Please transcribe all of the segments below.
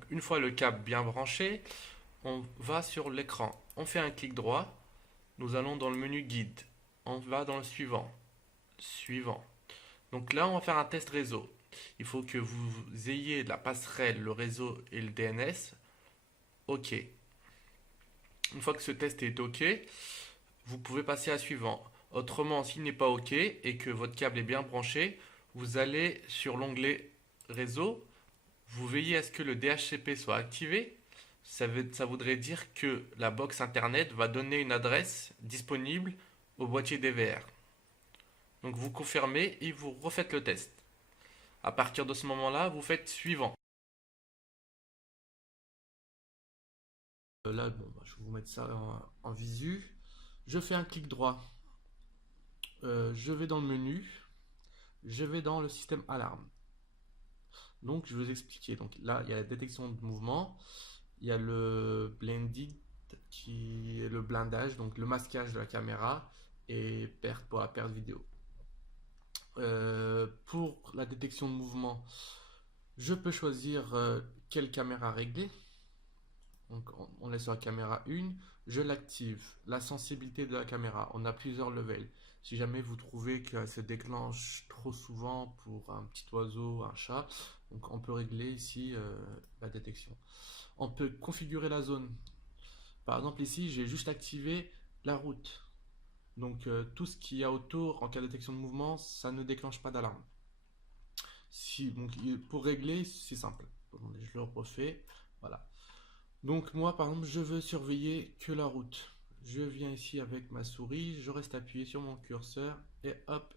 Donc une fois le câble bien branché, on va sur l'écran. On fait un clic droit. Nous allons dans le menu guide. On va dans le suivant. Suivant. Donc là, on va faire un test réseau. Il faut que vous ayez la passerelle, le réseau et le DNS. OK. Une fois que ce test est OK, vous pouvez passer à suivant. Autrement, s'il n'est pas OK et que votre câble est bien branché, vous allez sur l'onglet réseau. Vous veillez à ce que le DHCP soit activé. Ça voudrait dire que la box internet va donner une adresse disponible au boîtier DVR. Donc vous confirmez et vous refaites le test. À partir de ce moment-là, vous faites suivant. Là, bon, je vais vous mettre ça en visu. Je fais un clic droit. Je vais dans le menu. Je vais dans le système alarme. Donc, je vais vous expliquer. Donc là, il y a la détection de mouvement. Il y a le blended qui est le blindage, donc le masquage de la caméra et perte pour la perte vidéo. Pour la détection de mouvement, je peux choisir quelle caméra régler. Donc on laisse sur la caméra 1, je l'active. La sensibilité de la caméra, on a plusieurs levels. Si jamais vous trouvez qu'elle se déclenche trop souvent pour un petit oiseau, un chat, donc on peut régler ici la détection. On peut configurer la zone. Par exemple ici, j'ai juste activé la route. Donc tout ce qu'il y a autour en cas de détection de mouvement, ça ne déclenche pas d'alarme. Si, donc, pour régler, c'est simple. Attendez, je le refais. Voilà. Donc moi par exemple je veux surveiller que la route. Je viens ici avec ma souris, je reste appuyé sur mon curseur et hop,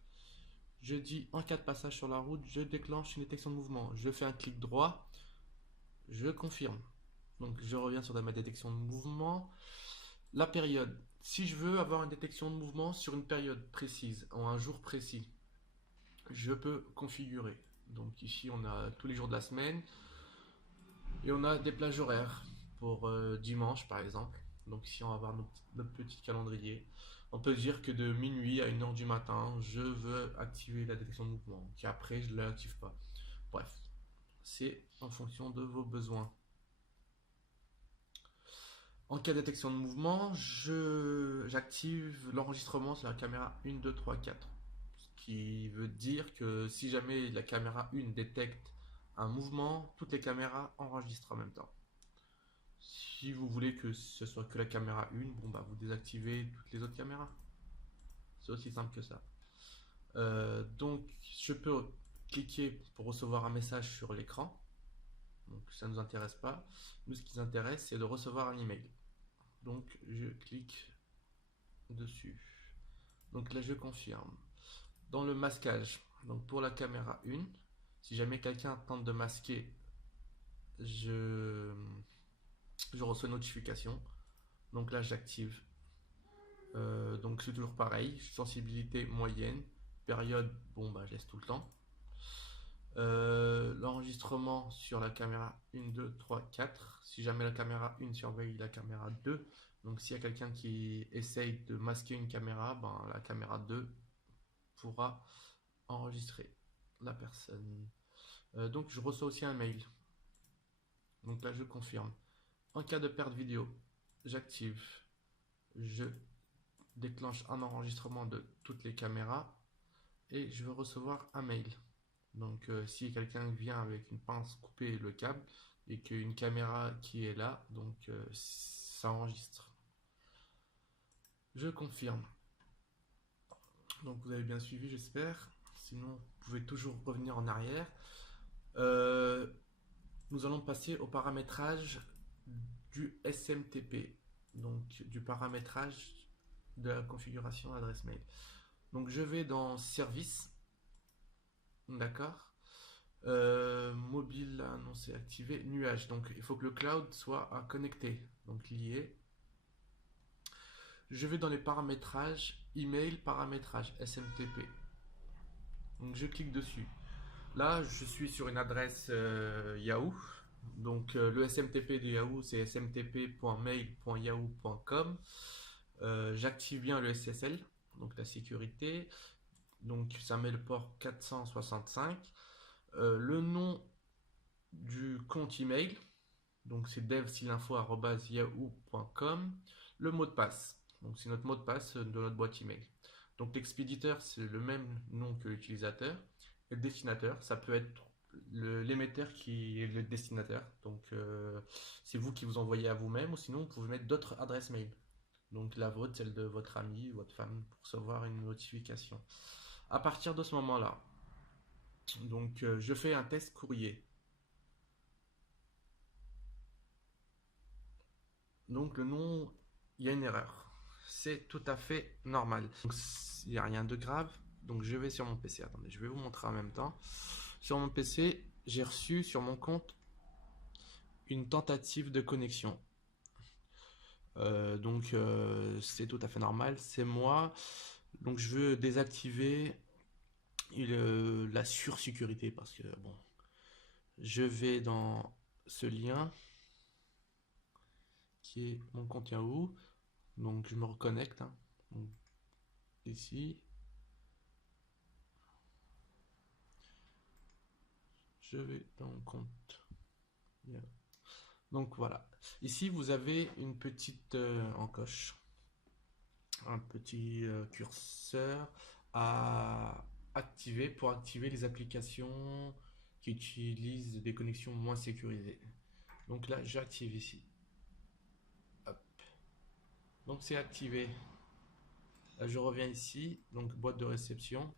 je dis en cas de passage sur la route, je déclenche une détection de mouvement. Je fais un clic droit, je confirme. Donc je reviens sur ma détection de mouvement. La période. Si je veux avoir une détection de mouvement sur une période précise, en un jour précis, je peux configurer. Donc ici on a tous les jours de la semaine et on a des plages horaires pour dimanche par exemple. Donc ici on va avoir notre petit calendrier. On peut dire que de minuit à 1h du matin, je veux activer la détection de mouvement. Et après je ne l'active pas. Bref, c'est en fonction de vos besoins. En cas de détection de mouvement, j'active l'enregistrement sur la caméra 1, 2, 3, 4. Ce qui veut dire que si jamais la caméra 1 détecte un mouvement, toutes les caméras enregistrent en même temps. Si vous voulez que ce soit que la caméra 1, bon bah vous désactivez toutes les autres caméras. C'est aussi simple que ça. Donc je peux cliquer pour recevoir un message sur l'écran. Donc ça ne nous intéresse pas. Nous ce qui nous intéresse c'est de recevoir un email. Donc je clique dessus. Donc là je confirme. Dans le masquage, donc pour la caméra 1, si jamais quelqu'un tente de masquer, je reçois une notification. Donc là j'active. Donc c'est toujours pareil, sensibilité moyenne, période, bon bah je laisse tout le temps. L'enregistrement sur la caméra 1, 2, 3, 4. Si jamais la caméra 1 surveille la caméra 2, donc s'il y a quelqu'un qui essaye de masquer une caméra, ben, la caméra 2 pourra enregistrer la personne. Donc je reçois aussi un mail. Donc là je confirme. En cas de perte vidéo, j'active. Je déclenche un enregistrement de toutes les caméras et je vais recevoir un mail. Donc si quelqu'un vient avec une pince couper le câble et qu'une caméra qui est là, donc ça enregistre. Je confirme. Donc vous avez bien suivi j'espère. Sinon vous pouvez toujours revenir en arrière. Euh, nous allons passer au paramétrage du SMTP. Donc du paramétrage de la configuration adresse mail. Donc je vais dans service. D'accord. Mobile annoncé activé, nuage. Donc il faut que le cloud soit connecté, donc lié. Je vais dans les paramétrages, email, paramétrage, SMTP. Donc je clique dessus. Là, je suis sur une adresse Yahoo. Donc le SMTP de Yahoo, c'est smtp.mail.yahoo.com. J'active bien le SSL, donc la sécurité. Donc ça met le port 465. Le nom du compte email. Donc c'est devsilinfo@yahoo.com. Le mot de passe. Donc c'est notre mot de passe de notre boîte email. Donc l'expéditeur, c'est le même nom que l'utilisateur. Et le destinataire, ça peut être l'émetteur qui est le destinataire. Donc c'est vous qui vous envoyez à vous-même, ou sinon vous pouvez mettre d'autres adresses mail. Donc la vôtre, celle de votre ami, votre femme, pour recevoir une notification. À partir de ce moment-là, donc je fais un test courrier. Donc le nom, il y a une erreur. C'est tout à fait normal. Donc, il n'y a rien de grave. Donc je vais sur mon PC. Attendez, je vais vous montrer en même temps. Sur mon PC, j'ai reçu sur mon compte une tentative de connexion. C'est tout à fait normal. C'est moi. Donc je veux désactiver la sursécurité parce que bon, je vais dans ce lien qui est mon compte Yahoo. Donc je me reconnecte, hein. Donc, ici, je vais dans mon compte Yahoo. Donc voilà. Ici, vous avez une petite encoche, un petit curseur à activer pour activer les applications qui utilisent des connexions moins sécurisées. Donc là, j'active ici. Hop. Donc c'est activé. Là, je reviens ici, donc boîte de réception.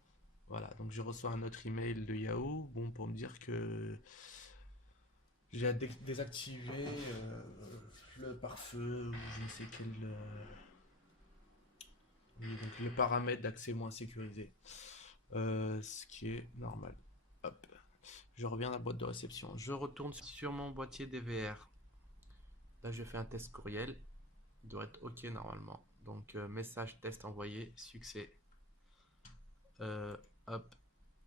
Voilà, donc je reçois un autre email de Yahoo, bon, pour me dire que j'ai désactivé le pare-feu ou je ne sais quel oui, donc le paramètre d'accès moins sécurisé. Ce qui est normal. Hop. Je reviens à la boîte de réception. Je retourne sur mon boîtier DVR. Là, je fais un test courriel. Il doit être OK normalement. Donc, message test envoyé, succès. Hop.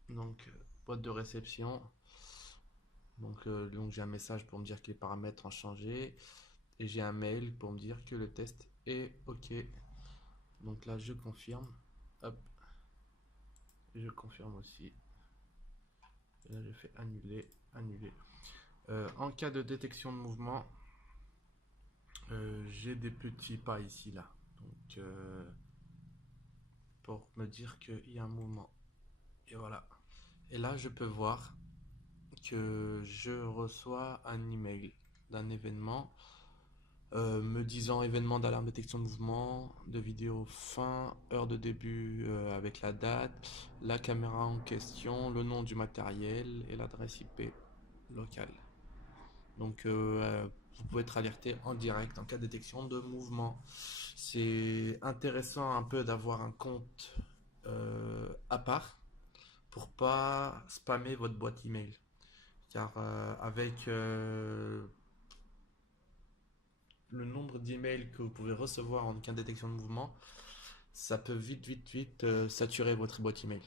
Donc, boîte de réception. Donc j'ai un message pour me dire que les paramètres ont changé. Et j'ai un mail pour me dire que le test est OK. Donc là, je confirme. Hop. Et je confirme aussi. Et là, je fais annuler, annuler. En cas de détection de mouvement, j'ai des petits pas ici, là. Donc, pour me dire qu'il y a un mouvement. Et voilà. Et là, je peux voir que je reçois un email d'un événement me disant événement d'alarme détection de mouvement, de vidéo fin, heure de début avec la date, la caméra en question, le nom du matériel et l'adresse IP locale. Donc vous pouvez être alerté en direct en cas de détection de mouvement. C'est intéressant un peu d'avoir un compte à part pour pas spammer votre boîte email. Car avec le nombre d'emails que vous pouvez recevoir en cas de détection de mouvement, ça peut vite saturer votre boîte email.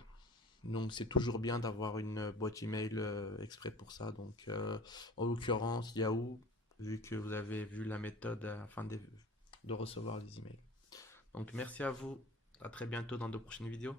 Donc c'est toujours bien d'avoir une boîte email exprès pour ça. Donc en l'occurrence Yahoo, vu que vous avez vu la méthode afin de recevoir les emails. Donc merci à vous, à très bientôt dans de prochaines vidéos.